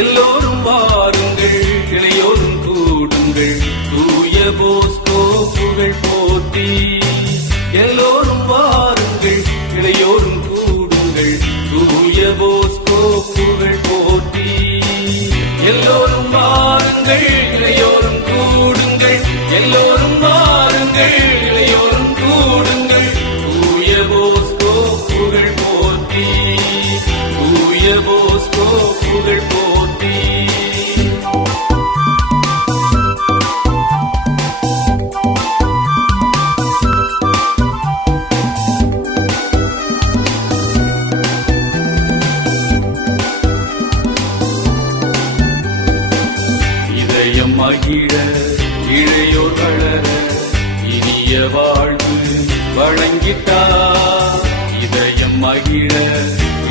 எல்லோரும் வாருங்கள், இளையோரும் கூடுங்கள், தூய போஸ்கோ புகழ் போற்றி. எல்லோரும் வாருங்கள், இளையோரும் கூடுங்கள், தூய போஸ்கோ புகழ் போற்றி. எல்லோரும் வாருங்கள், இளையோரும் கூடுங்கள், எல்லோரும் வாருங்கள், இளையோரும் கூடுங்கள், தூய போஸ்கோ புகழ் போற்றி. தூய போஸ்கோ புகழ் போற்றி. இதயம் மகிழ இளையோர் வளர இனிய வாழ்வு வழங்கிட்டார். இதயம் மகிழ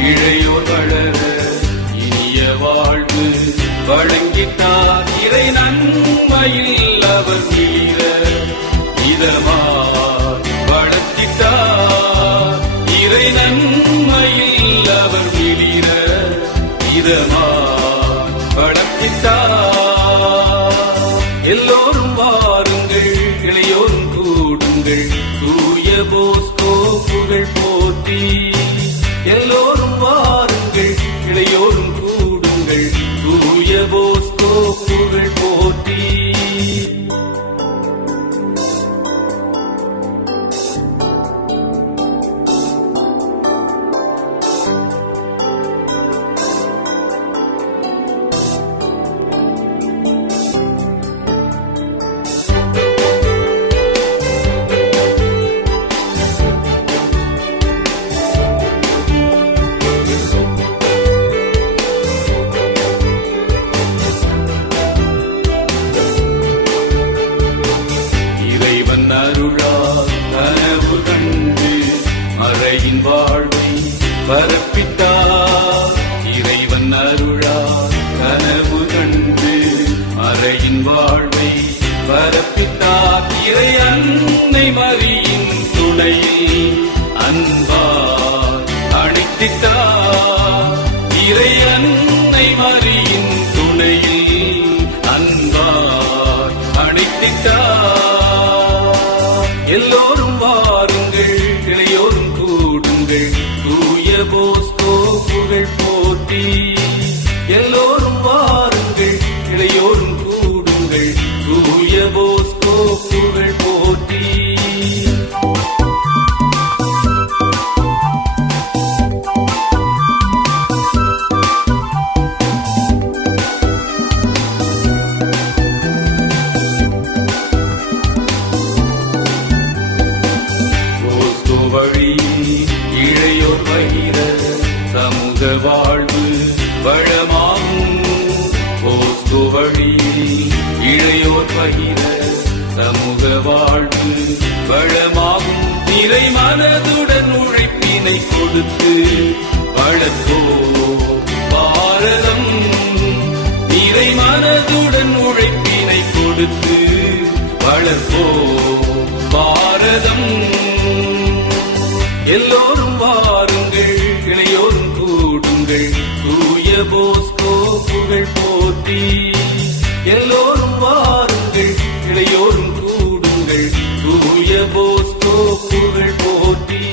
இளையோர் வளர இனிய வாழ்வு வழங்கிட்டார். இறை நன்மையில் அவர் மீற இதமார் வளர்த்திட்டார். இறை நன்மையில் அவர் மீற இதமார் வளர்த்திட்டார். எல்லோரும் வாருங்கள், இளையோரும் கூடுங்கள், தூய போஸ்கோ புகழ் போற்றி. எல்லோரும் வாருங்கள், இளையோரும் கூடுங்கள், தூய போஸ்கோ புகழ் போற்றி. கனவு கண்டு மறையின் வாழ்வை பரப்பித்தார். இறைவன் அருளால் கனவு கண்டு மறையின் வாழ்வை பரப்பித்தார். இறை அன்னை மரியின் துணையில் அன்பார் அணைத்திட்டார். இறை அன்னை மரியின் துணையில் அன்பார் அணைத்திட்டார். எல்லோரும் வாருங்கள், இளையோரும் கூடுங்கள், தூய போஸ்கோ புகழ் போற்றி. எல்லோரும் வாருங்கள், இளையோரும் கூடுங்கள், தூய போஸ்கோ புகழ் போற்றி. இளையோர் பகிர சமூக வாழ்வு வளமாகும். போஸ்கோ வழியில் இளையோர் பகிர சமூக வாழ்வு வளமாகும். நிறை மனதுடன் உழைப்பினை கொடுத்து வளர்ப்போ பாரதம். நிறை மனதுடன் உழைப்பினை கொடுத்து வளர்ப்போ பாரதம். எல்லோரும் வாருங்கள், இளையோரும் கூடுங்கள், தூய போஸ்கோ புகழ் போற்றி. எல்லோரும் வாருங்கள், இளையோரும் கூடுங்கள், தூய போஸ்கோ புகழ் போற்றி.